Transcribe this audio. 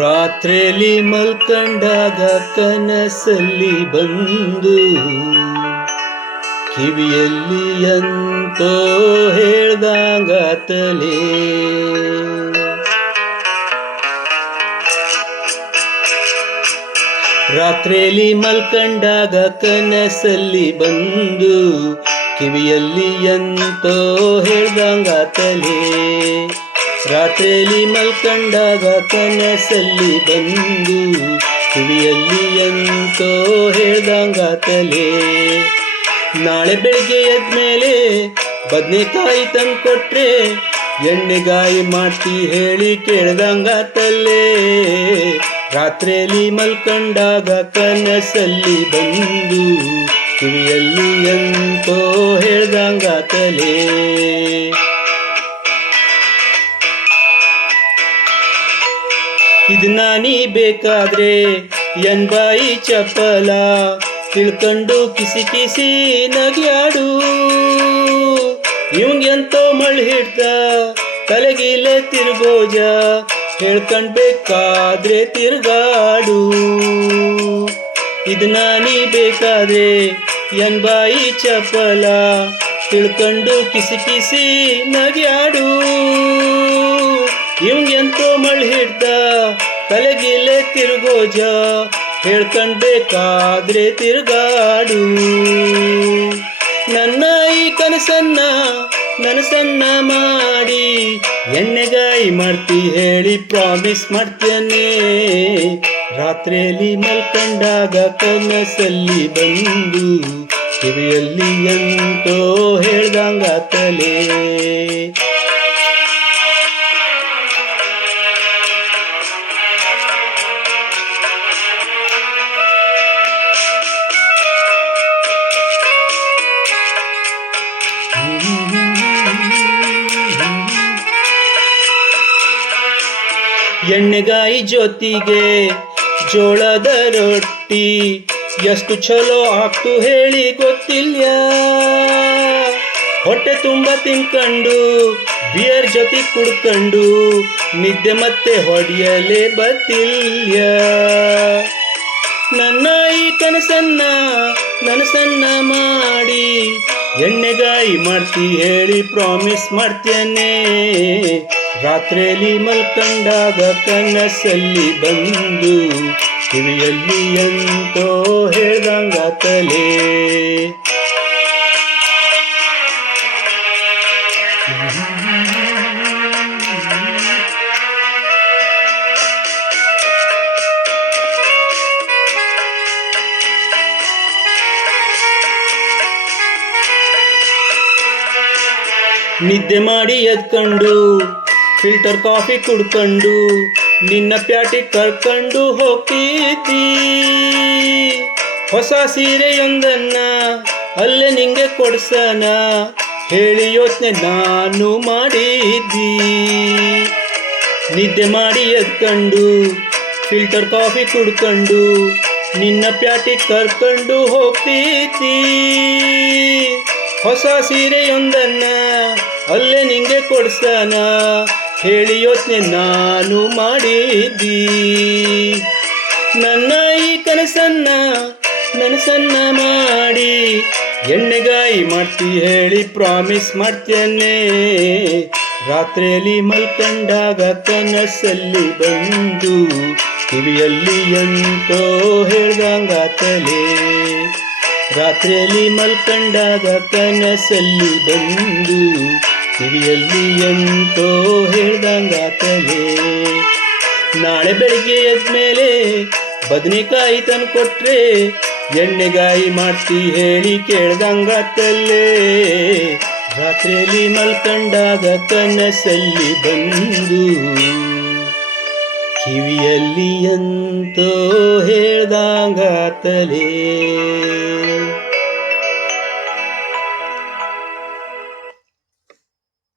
ರಾತ್ರಿಯಲ್ಲಿ ಮಲ್ಕಂಡಾಗ ಕನಸಲ್ಲಿ ಬಂದು ಕಿವಿಯಲ್ಲಿ ಅಂತೋ ಹೇಳ್ದಂಗಾತಲೇ. ರಾತ್ರಿಯಲ್ಲಿ ಮಲ್ಕಂಡಾಗ ಕನಸಲ್ಲಿ ಬಂದು ಕಿವಿಯಲ್ಲಿ ಅಂತೋ ಹೇಳ್ದಂಗಾತಲೇ. ರಾತ್ರಿಯಲ್ಲಿ ಮಲ್ಕಂಡಾಗ ಕನಸಲ್ಲಿ ಬಂದು ಕಿವಿಯಲ್ಲಿ ಅಂತೋ ಹೇಳ್ದಂಗಾತಲೇ. ನಾಳೆ ಬೆಳಿಗ್ಗೆ ಎದ್ಮೇಲೆ ಬದ್ನೆಕಾಯಿ ತಂದು ಕೊಟ್ರೆ ಎಣ್ಣೆಗಾಯಿ ಮಾಡ್ತಿ ಹೇಳಿ ಕೇಳ್ದಂಗಾತಲ್ಲೇ. ರಾತ್ರಿಯಲ್ಲಿ ಮಲ್ಕಂಡಾಗ ಕನಸಲ್ಲಿ ಬಂದು ಕಿವಿಯಲ್ಲಿ ಅಂತೋ ಹೇಳ್ದಂಗಾತಲೇ. ಇದನ್ನ ನೀ ಬೇಕಾದ್ರೆ ಎನ್ಬಾಯಿ ಚಪ್ಪಲ ತಿಳ್ಕೊಂಡು ಕಿಸಿ ಕಿಸಿ ನಗ್ಯಾಡು. ಇವಂಗೆಂತೋ ಮಳ್ ಹಿಡ್ದ ತಲೆಗಿಲೆ ತಿರ್ಗೋಜ ಹೇಳ್ಕಂಡ್ಬೇಕಾದ್ರೆ ತಿರ್ಗಾಡು. ಇದನ್ನ ನೀ ಬೇಕಾದ್ರೆ ಎನ್ಬಾಯಿ ಚಪ್ಪಲ ತಿಳ್ಕೊಂಡು ಕಿಸಿ ಕಿಸಿ ನಗ್ಯಾಡು. ಇವಂಗೆಂತೋ ಮಳ್ ಹಿಡ್ದ ತಲೆಗಿಲೆ ತಿರ್ಗೋಜ ಹೇಳ್ಕಂಡ್ಬೇಕಾದ್ರೆ ತಿರ್ಗಾಡು. ನನ್ನ ಈ ಕನಸನ್ನ ನನಸನ್ನ ಮಾಡಿ ಎಣ್ಣೆಗಾಯಿ ಮಾಡ್ತಿ ಹೇಳಿ ಪ್ರಾಮಿಸ್ ಮಾಡ್ತೇನೆ. ರಾತ್ರಿಯಲ್ಲಿ ಮಲ್ಕಂಡಾಗ ಕನಸಲ್ಲಿ ಬಂದು ಕಿವಿಯಲ್ಲಿ ಅಂತೋ ಹೇಳ್ದಂಗಾತಲೇ. ಎಣ್ಣೆಗಾಯಿ ಜೊತೆಗೆ ಜೋಳದ ರೊಟ್ಟಿ ಎಷ್ಟು ಚಲೋ ಆಗ್ತು ಹೇಳಿ ಗೊತ್ತಿಲ್ಲ. ಹೊಟ್ಟೆ ತುಂಬ ತಿನ್ಕಂಡು ಬಿಯರ್ ಜೊತೆ ಕುಡ್ಕಂಡು ನಿದ್ದೆ ಮತ್ತೆ ಹೊಡೆಯಲೇ ಬರ್ತಿಲ್ಲ. ನನ್ನ ಈ ಕನಸನ್ನ ನನಸನ್ನ ಮಾಡಿ ಎಣ್ಣೆಗಾಯಿ ಮಾಡ್ತಿ ಹೇಳಿ ಪ್ರಾಮಿಸ್ ಮಾಡ್ತೇನೆ. ರಾತ್ರಿಯಲ್ಲಿ ಮಲ್ಕಂಡಾಗ ಕನಸಲ್ಲಿ ಬಂದು ಕಿವಿಯಲ್ಲಿ ಅಂತೋ ಹೇಳ್ದಂಗಾತಲೇ. ನಿದ್ದೆ ಮಾಡಿ ಎದ್ಕೊಂಡು ಫಿಲ್ಟರ್ ಕಾಫಿ ಕುಡ್ಕೊಂಡು ನಿನ್ನ ಪ್ಯಾಟಿ ಕರ್ಕೊಂಡು ಹೋಗ್ತಿದ್ದಿ. ಹೊಸ ಸೀರೆಯೊಂದನ್ನ ಅಲ್ಲೇ ನಿಂಗೆ ಕೊಡ್ಸನ ಹೇಳಿ ಯೋಚನೆ ನಾನು ಮಾಡಿದ್ದಿ. ನಿದ್ದೆ ಮಾಡಿ ಎದ್ಕೊಂಡು ಫಿಲ್ಟರ್ ಕಾಫಿ ಕುಡ್ಕೊಂಡು ನಿನ್ನ ಪ್ಯಾಟಿ ಕರ್ಕೊಂಡು ಹೋಗ್ತಿದ್ದಿ. ಹೊಸ ಸೀರೆಯೊಂದನ್ನ ಅಲ್ಲೇ ನಿಂಗೆ ಕೊಡ್ಸನ ಹೇಳಿ ಯೋಚನೆ ನಾನು ಮಾಡಿದ್ದಿ. ನನ್ನ ಈ ಕನಸನ್ನ ನನಸನ್ನ ಮಾಡಿ ಎಣ್ಣೆಗಾಯಿ ಮಾಡ್ತಿ ಹೇಳಿ ಪ್ರಾಮಿಸ್ ಮಾಡ್ತೇನೆ. ರಾತ್ರಿಯಲ್ಲಿ ಮಲ್ಕಂಡಾಗ ಕನಸಲ್ಲಿ ಬಂದು ಕಿವಿಯಲ್ಲಿ ಅಂತೋ ಹೇಳ್ದಂಗಾತಲೇ. ರಾತ್ರಿಯಲ್ಲಿ ಮಲ್ಕಂಡಾಗ ಕನಸಲ್ಲಿ ಬಂದು ಕಿವಿಯಲ್ಲಿ ಅಂತೋ ಹೇಳ್ದಂಗಾತಲೇ. ನಾಳೆ ಬೆಳಿಗ್ಗೆ ಎದ್ಮೇಲೆ ಬದನೆಕಾಯಿ ತಂದು ಕೊಟ್ರೆ ಎಣ್ಣೆಗಾಯಿ ಮಾಡ್ತಿ ಹೇಳಿ ಕೇಳ್ದಂಗಾತಲ್ಲೇ. ರಾತ್ರಿಯಲ್ಲಿ ಮಲ್ಕಂಡಾಗ ಕನಸಲ್ಲಿ ಬಂದು ಕಿವಿಯಲ್ಲಿ ಅಂತೋ ಹೇಳ್ದಂಗಾತಲೇ.